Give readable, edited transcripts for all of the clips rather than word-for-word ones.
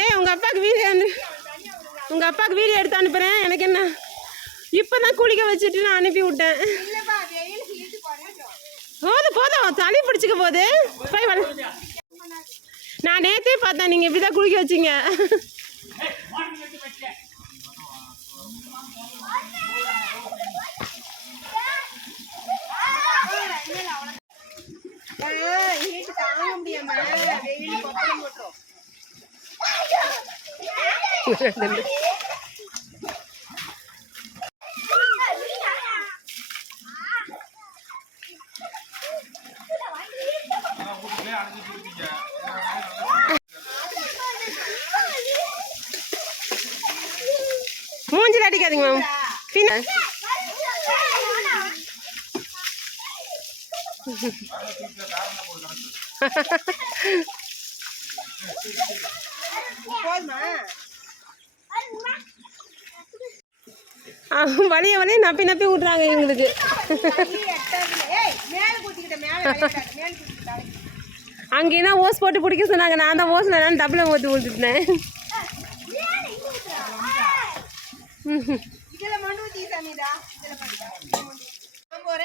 ஏய் உங்கள் அப்பாவுக்கு வீடியோ எடுத்து அனுப்புகிறேன். எனக்கு என்ன இப்போ தான் குளிக்க வச்சுட்டு நான் அனுப்பி விட்டேன். போதும் சளி பிடிச்சிக்க போகுது. போய் வர. நான் நேற்றே பார்த்தேன் நீங்கள் இப்படி தான் குளிக்க வச்சிங்க. மூஞ்சில் அடிக்காதீங்க மேம். வலிய நப்பி நப்பி விட்றாங்க எங்களுக்கு. அங்கேனா ஓஸ் போட்டு பிடிக்க சொன்னாங்க. நான் தான் ஓஸ் வேணான்னு டப்பில் ஊற்றி விட்டுட்டேன்.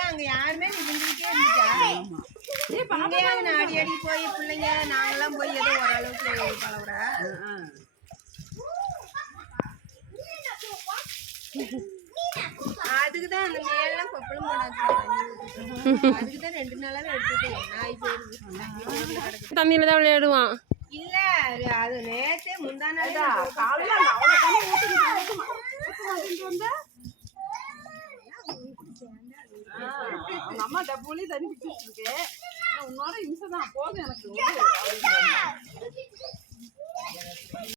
அங்க யாருமே அடி அடி போய் பிள்ளைங்க நாங்கெல்லாம் போய் ஏதோ ஓரளவுக்கு பழகுறேன். அதுக்குதான் அந்த மேலாம் கொப்பளம் போடாது. அதுக்குதான் 2 நாளாவே எடுத்துட்டு நாய் போயிருது. தண்ணியில தான் விளையாடுவான். இல்ல அது நேத்தே முந்தான அம்மா டப்புலி தண்ணி பிடிச்சிட்டு இருக்கு. உன்னோட இம்சை தான் போதும் எனக்கு.